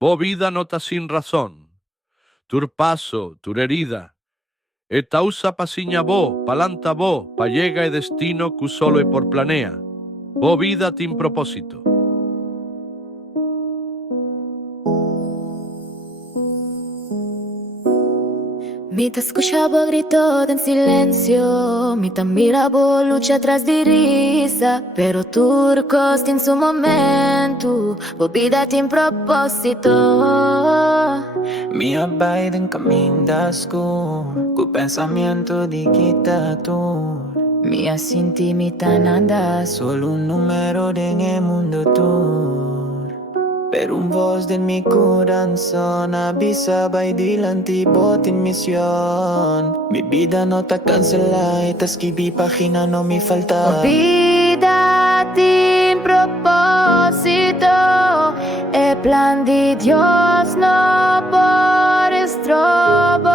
Bo vida nota sin razón, tur paso, tur herida, e tausa pasiña bo, palanta bo, pa llega e destino cu solo e por planea. Bo vida tin propósito. Mita escuchaba grito en silencio, Mita miraba lucha tras de risa, pero turcos en su momento, vida sin propósito. Minha Biden caminhas com pensamento de ditador. Minha sinti mita nada, Solo un número en el mundo tour. Pero un voz de mi corazón avisaba y delante botin misión. Mi vida no está cancelada, esta escribí página no me falta. vida sin propósito, el plan de Dios no por estrobo,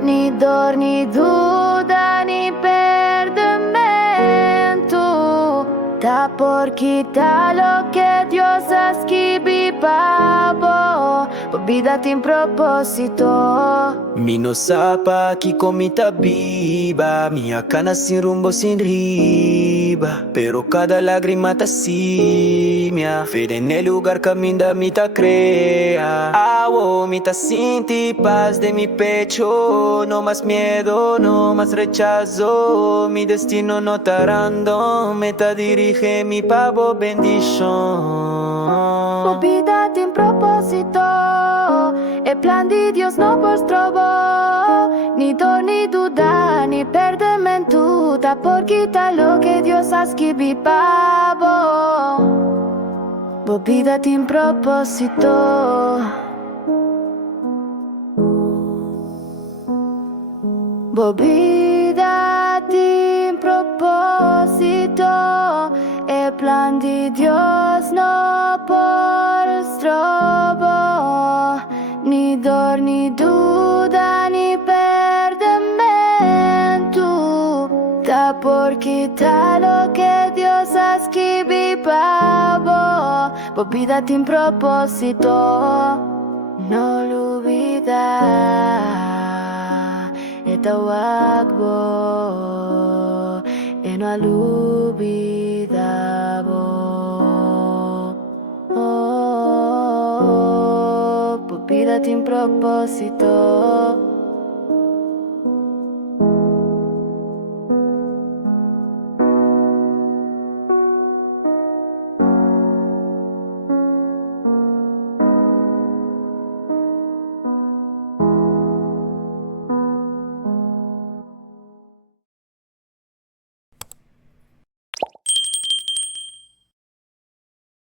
ni dor, ni duda, ni perdimento, da por quitar lo que Dios ha escrito, vida sin propósito. Mi no sapa aquí comita viva, minha cana sin rumbo sin riba. Pero cada lágrima ta simia, fe en el lugar caminda mi ta crea. Awo mi ta sinti paz de mi pecho, no más miedo, no más rechazo. Mi destino no ta random, me ta dirige mi pavo bendición. Vida sin propósito, el plan de Dios no postrobo, ni dor, ni duda, ni perdimento, da por quitar lo que Dios ha escrito. Vida sin propósito. Vida sin propósito, el plan de Dios no por estrobo, ni dor, ni duda, ni perdimento, da por quitar lo que Dios ha escrito, vida sin propósito, no lo olvida, etawagbo, e no olvidabo, vida sin propósito.